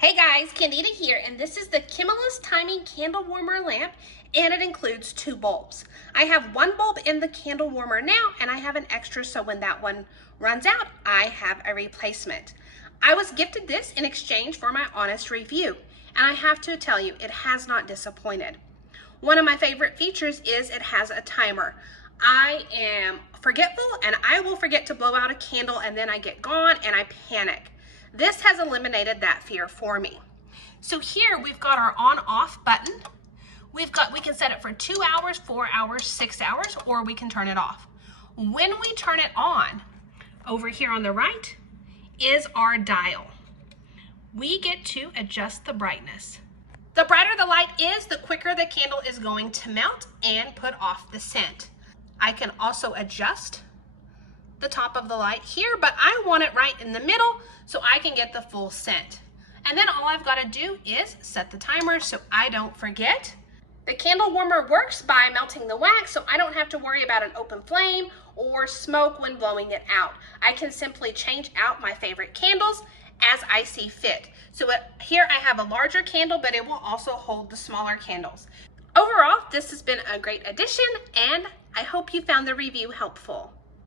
Hey guys, Candida here, and this is the Kimilus timing candle warmer lamp, and it includes 2 bulbs. I have 1 bulb in the candle warmer now, and I have an extra so when that one runs out, I have a replacement. I was gifted this in exchange for my honest review, and I have to tell you, it has not disappointed. One of my favorite features is it has a timer. I am forgetful, and I will forget to blow out a candle, and then I get gone and I panic. This has eliminated that fear for me. So here we've got our on-off button. We can set it for 2 hours, 4 hours, 6 hours, or we can turn it off. When we turn it on, over here on the right is our dial. We get to adjust the brightness. The brighter the light is, the quicker the candle is going to melt and put off the scent. I can also adjust the top of the light here, but I want it right in the middle so I can get the full scent. And then all I've got to do is set the timer so I don't forget. The candle warmer works by melting the wax, so I don't have to worry about an open flame or smoke when blowing it out. I can simply change out my favorite candles as I see fit. So here I have a larger candle, but it will also hold the smaller candles. Overall, this has been a great addition, and I hope you found the review helpful.